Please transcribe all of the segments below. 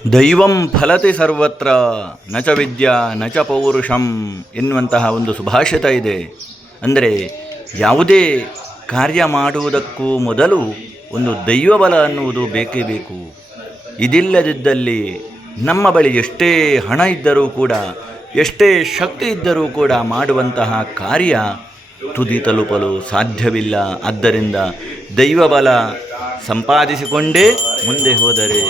ದೈವಂ ಫಲತಿ ಸರ್ವತ್ರ ನ ಚ ವಿದ್ಯಾ ನ ಚ ಪೌರುಷಂ ಎನ್ನುವಂತಹ ಒಂದು ಸುಭಾಷಿತ ಇದೆ. ಅಂದರೆ ಯಾವುದೇ ಕಾರ್ಯ ಮಾಡುವುದಕ್ಕೂ ಮೊದಲು ಒಂದು ದೈವಬಲ ಅನ್ನುವುದು ಬೇಕೇ ಬೇಕು. ಇದಿಲ್ಲದಿದ್ದಲ್ಲಿ ನಮ್ಮ ಬಳಿ ಎಷ್ಟೇ ಹಣ ಇದ್ದರೂ ಕೂಡ, ಎಷ್ಟೇ ಶಕ್ತಿ ಇದ್ದರೂ ಕೂಡ ಮಾಡುವಂತಹ ಕಾರ್ಯ ತುದಿ ತಲುಪಲು ಸಾಧ್ಯವಿಲ್ಲ. ಆದ್ದರಿಂದ ದೈವಬಲ ಸಂಪಾದಿಸಿಕೊಂಡೇ ಮುಂದೆ ಹೋದರೆ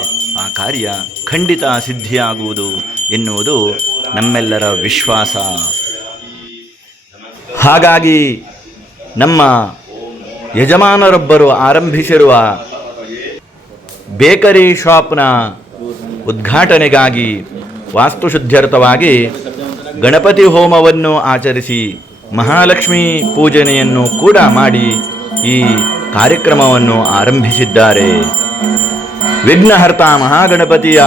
ಆ ಕಾರ್ಯ ಖಂಡಿತ ಸಿದ್ಧಿಯಾಗುವುದು ಎನ್ನುವುದು ನಮ್ಮೆಲ್ಲರ ವಿಶ್ವಾಸ. ಹಾಗಾಗಿ ನಮ್ಮ ಯಜಮಾನರೊಬ್ಬರು ಆರಂಭಿಸಿರುವ ಬೇಕರಿ ಶಾಪ್ನ ಉದ್ಘಾಟನೆಗಾಗಿ ವಾಸ್ತುಶುದ್ಧ್ಯರ್ಥವಾಗಿ ಗಣಪತಿ ಹೋಮವನ್ನು ಆಚರಿಸಿ ಮಹಾಲಕ್ಷ್ಮೀ ಪೂಜನೆಯನ್ನು ಕೂಡ ಮಾಡಿ ಈ ಕಾರ್ಯಕ್ರಮವನ್ನು ಆರಂಭಿಸಿದ್ದಾರೆ. ವಿಘ್ನಹರ್ತ ಮಹಾಗಣಪತಿಯ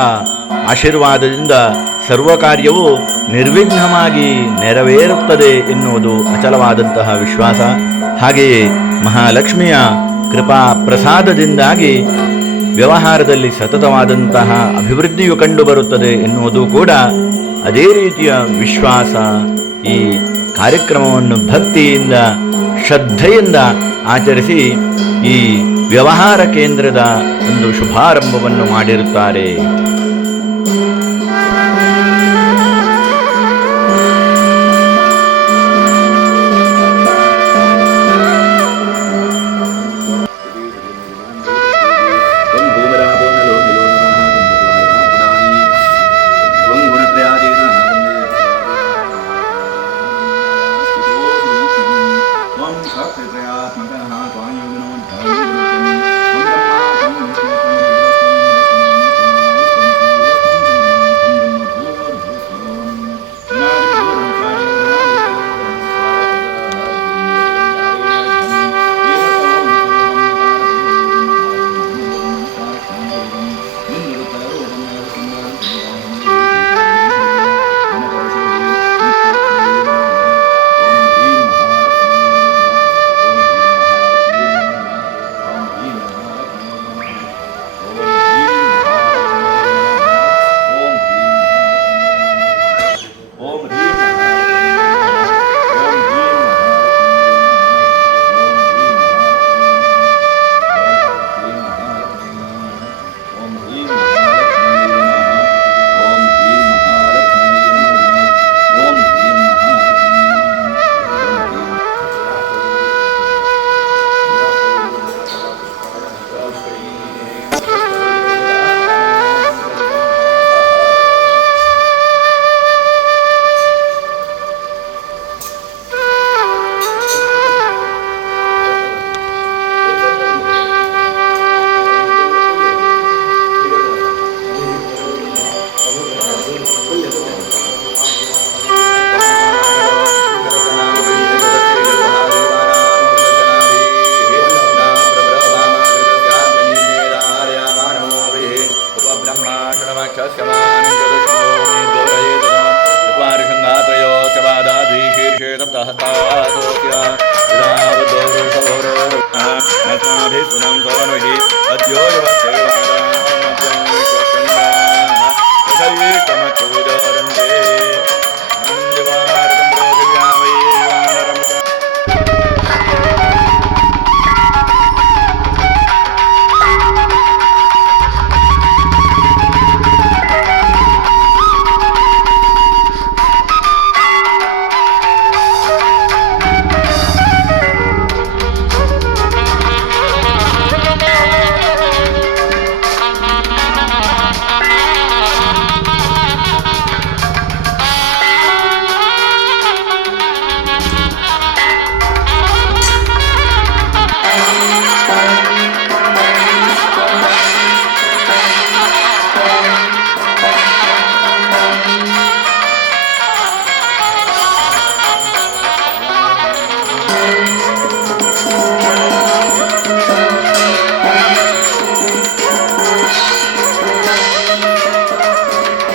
ಆಶೀರ್ವಾದದಿಂದ ಸರ್ವ ಕಾರ್ಯವೂ ನಿರ್ವಿಘ್ನವಾಗಿ ನೆರವೇರುತ್ತದೆ ಎನ್ನುವುದು ಅಚಲವಾದಂತಹ ವಿಶ್ವಾಸ. ಹಾಗೆಯೇ ಮಹಾಲಕ್ಷ್ಮಿಯ ಕೃಪಾ ಪ್ರಸಾದದಿಂದಾಗಿ ವ್ಯವಹಾರದಲ್ಲಿ ಸತತವಾದಂತಹ ಅಭಿವೃದ್ಧಿಯು ಕಂಡುಬರುತ್ತದೆ ಎನ್ನುವುದು ಕೂಡ ಅದೇ ರೀತಿಯ ವಿಶ್ವಾಸ. ಈ ಕಾರ್ಯಕ್ರಮವನ್ನು ಭಕ್ತಿಯಿಂದ ಶ್ರದ್ಧೆಯಿಂದ ಆಚರಿಸಿ ಈ ವ್ಯವಹಾರ ಕೇಂದ್ರದ ಒಂದು ಶುಭಾರಂಭವನ್ನು ಮಾಡಿರುತ್ತಾರೆ.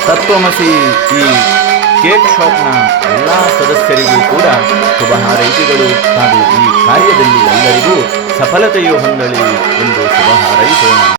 ತತ್ವಮಸಿ ಈ ಕೇಕ್ ಶಾಪ್ನ ಎಲ್ಲ ಸದಸ್ಯರಿಗೂ ಕೂಡ ಶುಭ ಹಾರೈಕೆಗಳು ಹಾಗೂ ಈ ಕಾರ್ಯದಲ್ಲಿ ಎಲ್ಲರಿಗೂ ಸಫಲತೆಯು ಹೊಂದಲಿ ಎಂದು ಶುಭ ಹಾರೈಸೋಣ.